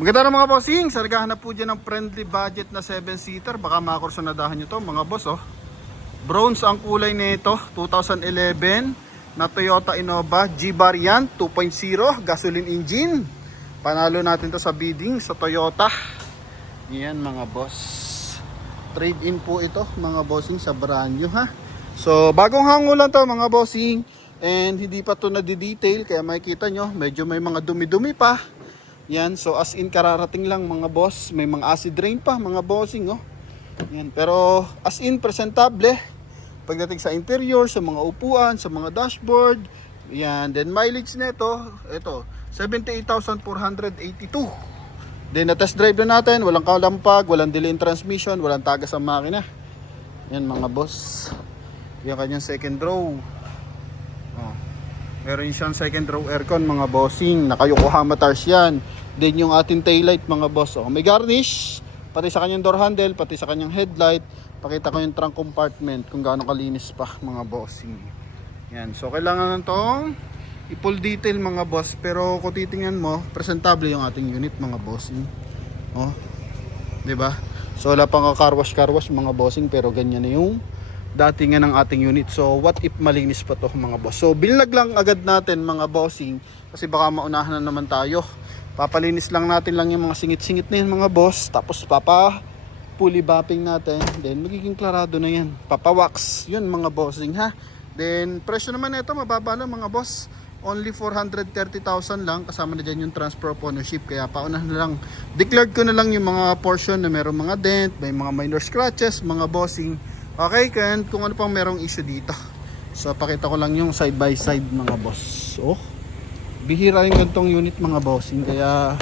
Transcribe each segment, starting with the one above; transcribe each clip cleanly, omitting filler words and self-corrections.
Maganda na mga bossing, sargahan na po dyan ng friendly budget na 7-seater. Baka makakursunadahan nyo to mga boss oh. Bronze ang kulay nito, 2011 na Toyota Innova G Variant 2.0 gasoline engine. Panalo natin to sa bidding sa Toyota. Yan mga boss. Trade in po ito mga bossing sa brand new ha. So bagong hango lang to mga bossing. And hindi pa to na-detail kaya makikita nyo medyo may mga dumi-dumi pa. Yan, so as in kararating lang mga boss. May mga acid rain pa mga bossing oh. Yan, pero as in presentable. Pagdating sa interior, sa mga upuan, sa mga dashboard. Yan, then mileage nito, ito 78,482. Then na test drive na natin, walang kalampag, walang delay in transmission, walang tagas ang makina. Yan mga boss. Yan kanyang second row. Oh. Meron siyang second row aircon mga bossing. Naka Yokohama tires yan. Then yung ating taillight mga boss. Oh, may garnish. Pati sa kanyang door handle. Pati sa kanyang headlight. Pakita ko yung trunk compartment. Kung gaano kalinis pa mga bossing. Yan. So kailangan na itong i-full detail mga boss. Pero kung titingnan mo, presentable yung ating unit mga bossing. Oh. Diba? So wala pang car wash mga bossing. Pero ganyan na yung datingan ng ating unit. So what if malinis pa to mga boss. So binlag lang agad natin mga bossing. Kasi baka maunahan na naman tayo. Papalinis lang natin yung mga singit-singit na yan mga boss. Tapos fully bapping natin. Then magiging klarado na yan. Wax yun mga bossing ha. Then presyo naman ito mababa lang mga boss. Only 430,000 lang. Kasama na dyan yung transfer of ownership. Kaya paunahan na lang. Declared ko na lang yung mga portion na meron mga dent. May mga minor scratches mga bossing. Okay, kung ano pang merong issue dito. So pakita ko lang yung side by side mga boss. Oh, bihira yung gantong unit mga bossing. Kaya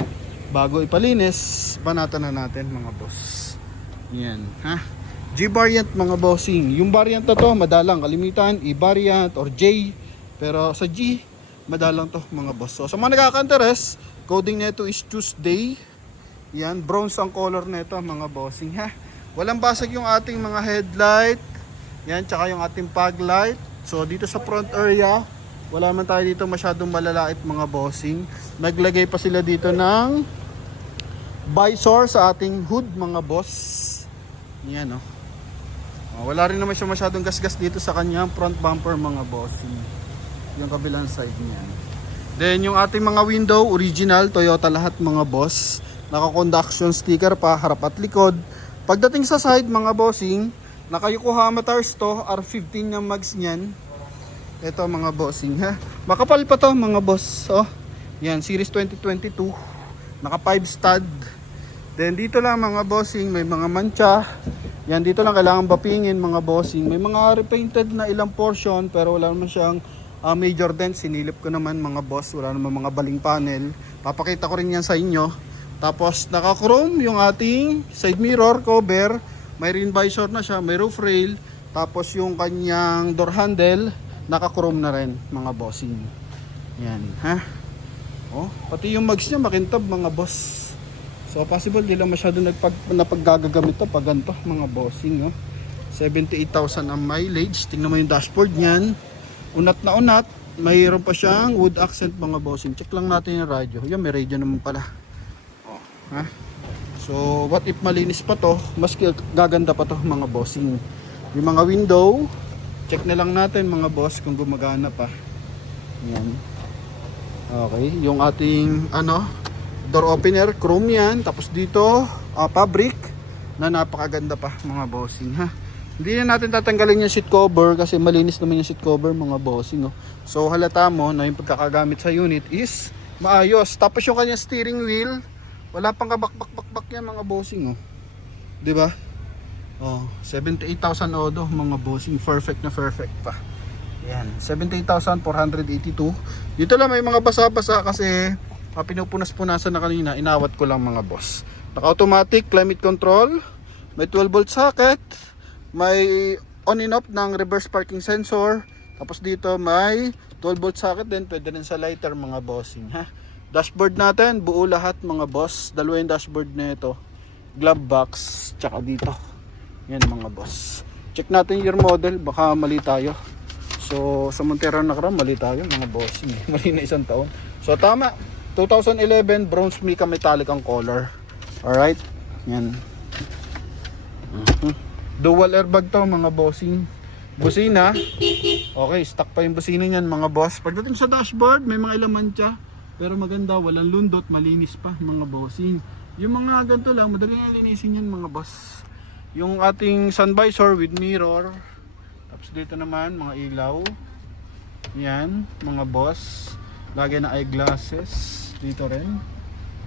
bago ipalinis, banatan na natin mga boss. Yan ha. G variant mga bossing. Yung variant na to madalang kalimitan E variant or J. Pero sa G madalang to mga boss. So sa mga nakaka-interest, coding nito is Tuesday. Yan, bronze ang color nito mga bossing ha. Walang basag yung ating mga headlight. Yan, tsaka yung ating fog light. So dito sa front area, wala man tayo dito masyadong malalait mga bossing. Naglagay pa sila dito ng visor sa ating hood mga boss. Yan oh. Wala rin naman siya masyadong gasgas dito sa kanyang front bumper mga bossing. Yung kabilang side niyan. Then yung ating mga window, original Toyota lahat mga boss. Naka-conduction sticker pa harap at likod. Pagdating sa side mga bossing, naka Yokohama tires to, R15 yung mags niyan. Ito mga bossing ha. Makapal pa to mga boss. Oh. Yan, series 2022. Naka 5 stud. Then dito lang mga bossing, may mga mancha. Yan, dito lang kailangan bapingin mga bossing. May mga repainted na ilang portion, pero wala naman siyang major dent. Sinilip ko naman mga boss. Wala naman mga baling panel. Papakita ko rin yan sa inyo. Tapos naka-chrome yung ating side mirror cover. May rin visor na siya, may roof rail. Tapos yung kanyang door handle, naka-chrome na rin mga bossing. Yan, ha? Oh, pati yung mags niya makintab mga boss. So possible di lang masyado napaggagagamit to pag ganito mga bossing, oh. 78,000 ang mileage. Tingnan mo yung dashboard niyan. Unat na unat. Mayroon pa siyang wood accent mga bossing. Check lang natin yung radyo. Yan, may radio naman pala. Ha? So what if malinis pa to, mas gaganda pa to mga bossing. Yung mga window, check na lang natin mga boss kung gumagana pa. Yan. Okay, yung ating door opener, chrome yan. Tapos dito, fabric na napakaganda pa mga bossing ha. Hindi na natin tatanggalin yung seat cover kasi malinis naman yung seat cover mga bossing oh. So halata mo na yung pagkakagamit sa unit is maayos. Tapos yung kanyang steering wheel, wala pang kabak-bak-bak yan mga bossing oh. 'Di ba? Oh, 78,000 odo mga bossing, perfect na perfect pa. Yan, 78,482. Dito lang may mga basa-basa kasi pinupunas-punasan na kanina, inawat ko lang mga boss. Naka-automatic climate control, may 12 volt socket, may on and off ng reverse parking sensor. Tapos dito may 12 volt socket din, pwede rin sa lighter mga bossing ha. Dashboard natin, buo lahat mga boss. Dalawa yung dashboard na ito. Glove box, tsaka dito. Yan mga boss. Check natin year model, baka mali tayo. So sa Montero na karam, mali tayo mga boss. Mali na isang taon. So tama, 2011 bronze mica metallic ang color. Alright, yan. Dual airbag to mga bossing. Busina, okay, stock pa yung busina niyan mga boss. Pagdating sa dashboard, may mga ilaman siya, pero maganda, walang lundot, malinis pa mga bossing. Yung mga ganito lang, madali na linisin yan mga boss. Yung ating sun visor with mirror. Tapos dito naman, mga ilaw. Yan, mga boss. Lagyan na eyeglasses. Dito rin.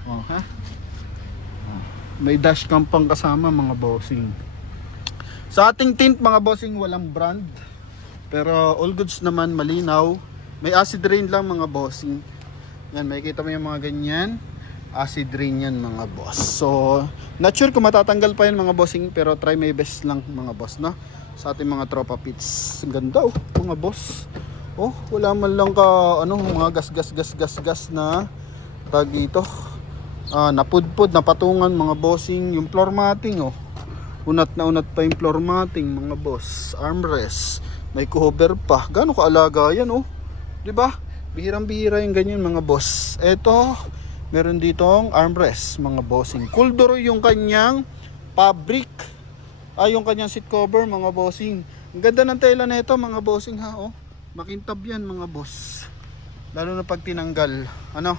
Oh, ha? May dashcam pang kasama mga bossing. Sa ating tint mga bossing, walang brand. Pero all goods naman, malinaw. May acid rain lang mga bossing. Yan, makikita mo yung mga ganyan. Acid rain yan mga boss. So, not sure kung matatanggal pa yan mga bossing. Pero try my best lang mga boss, no? Sa ating mga tropa pits. Ang ganda oh, mga boss. Oh, wala man lang ka, ano, mga gas na tag dito. Napudpud, napatungan mga bossing. Yung floor matting oh. Unat na unat pa yung floor matting mga boss. Armrest, may cover pa. Gaano kaalaga yan oh. 'Di ba? Bihirang-bihira yung ganyan mga boss. Eto, meron ditong armrest mga bossing. Kulduro yung kanyang fabric. Yung kanyang seat cover mga bossing. Ang ganda ng tela nito mga bossing ha oh. Makintab yan mga boss. Lalo na pag tinanggal. Ano?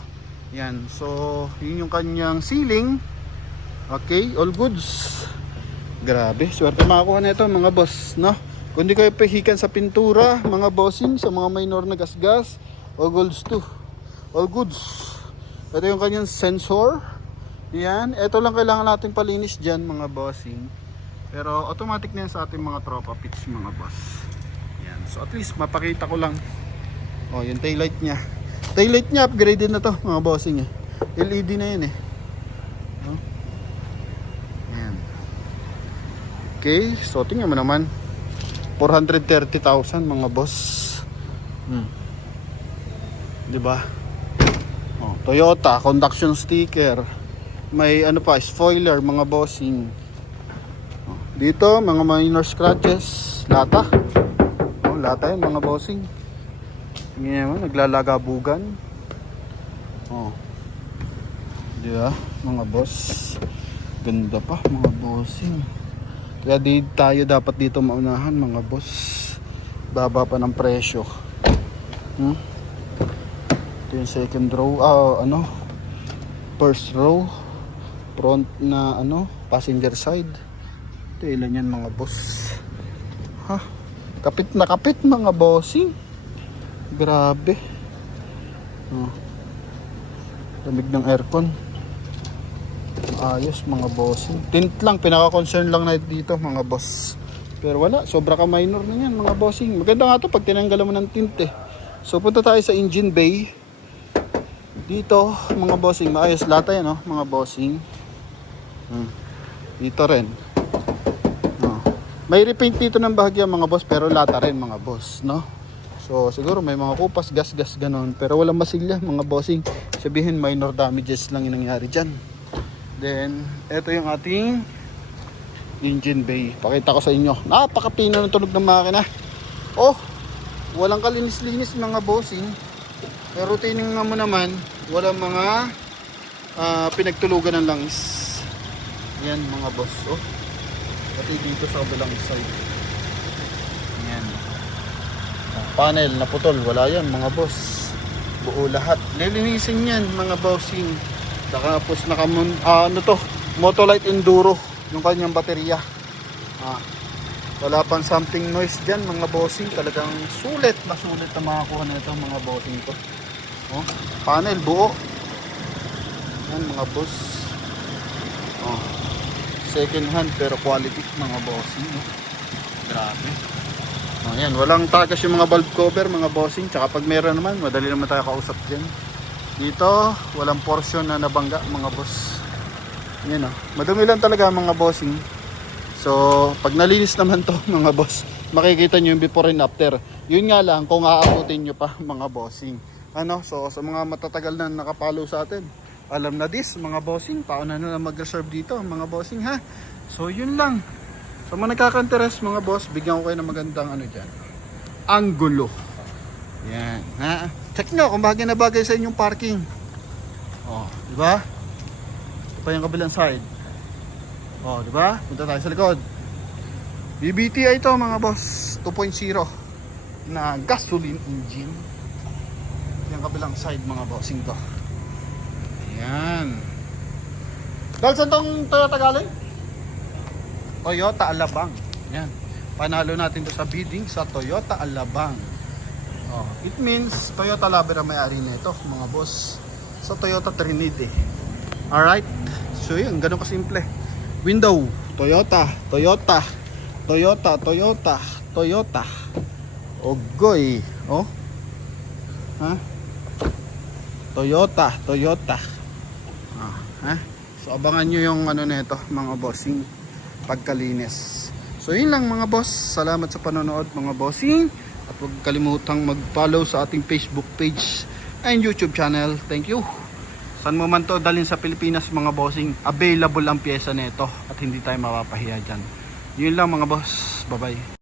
Yan. So, yun yung kanyang ceiling. Okay, all goods. Grabe, swerte makakuha na ito mga boss, no? Kung di kayo pahikan sa pintura, mga bossing, sa mga minor na gasgas, all goods too. All goods. Ito yung kanyang sensor. Yan, ito lang kailangan natin palinis dyan mga bossing. Pero automatic na yan sa ating mga tropa pits mga boss. Yan, so at least mapakita ko lang. Oh, yung taillight niya. Taillight niya upgraded na to mga bossing eh. LED na yan eh. Okay, so tingnan mo naman 430,000 mga boss. Diba? Oh, Toyota, conduction sticker. May ano pa, spoiler mga bossing. Oh, dito, mga minor scratches. Lata. Oh, lata yan mga bossing. Tingnan mo, naglalagabugan. Oh. Diba, mga boss. Ganda pa mga bossing. Kaya di tayo dapat dito maunahan mga boss. Baba pa ng presyo. Ito yung second row. First row. Front na passenger side. Ito ilan yan mga boss. Ha? Kapit na kapit mga bossing. Grabe. Lamig ng aircon. Ayos mga bossing. Tint lang, pinaka-concern lang na dito mga boss. Pero wala, sobra ka minor na yan mga bossing. Maganda nga to pag tinanggalan mo ng tint eh. So punta tayo sa engine bay. Dito mga bossing, maayos lata yan mga bossing. Dito rin. May repaint dito ng bahagya mga boss, pero lata rin mga boss, no? So siguro may mga kupas, gas ganon. Pero walang masilya mga bossing. Sabihin minor damages lang yung nangyari dyan. Then, ito yung ating engine bay. Pakita ko sa inyo. Napakapino ng tunog ng makina. Oh, walang kalinis-linis mga bossing. Pero tinignan mo naman, walang mga pinagtulugan ng langis. Yan mga boss. Oh, pati dito sa kabilang side. Yan. Panel naputol. Wala yan mga boss. Buo lahat. Lilinisin yan mga bossing. Tapos Motolite Enduro yung kanyang baterya. Wala pang something noise dyan mga bossing. Talagang sulit na makakuha na ito mga bossing ko. Oh, panel buo. Yan mga boss. Oh, second hand pero quality mga bossing. Grabe. Oh, yan, walang tagas yung mga valve cover mga bossing. Tsaka pag meron naman, madali naman tayo kausap dyan. Dito, walang portion na nabangga mga boss. Yan madumi lang talaga mga bossing. So, pag nalinis naman to mga boss, makikita nyo yung before and after. Yun nga lang, kung aabutin nyo pa mga bossing. So sa mga matatagal na nakapalo sa atin, alam na this mga bossing, paano na mag-reserve dito mga bossing ha. So yun lang. Sa mga nagkaka-interest mga boss, bigyan ko kayo ng magandang dyan, anggulo. Yan ha. Check nyo kung bagay na bagay sa inyong parking. Oh, di ba? Ito pa yung kabilang side. Oh, di ba? Punta tayo sa likod. BBTI ito mga boss, 2.0 na gasoline engine. Yung kabilang side mga bossing to. Ayan. Dahil saan tong Toyota galing? Toyota Alabang. Ayan. Panalo natin to sa bidding sa Toyota Alabang. Oh, it means Toyota lover ang may-ari nito mga boss. Sa Toyota Trinity. Alright. So yun, ganun kasimple. Window, Toyota, Toyota, Toyota, Toyota, Toyota. Ogoy. Oh. Ha? Toyota, Toyota. Ah, ha? So abangan nyo yung ano nito, mga bossing, pagkalinis. So yun lang mga boss. Salamat sa panonood mga bossing. At huwag kalimutang mag-follow sa ating Facebook page and YouTube channel. Thank you. Saan mo man to dalhin sa Pilipinas mga bossing, available ang pyesa nito at hindi tayo mapapahiya dyan. Yun lang mga boss. Bye bye.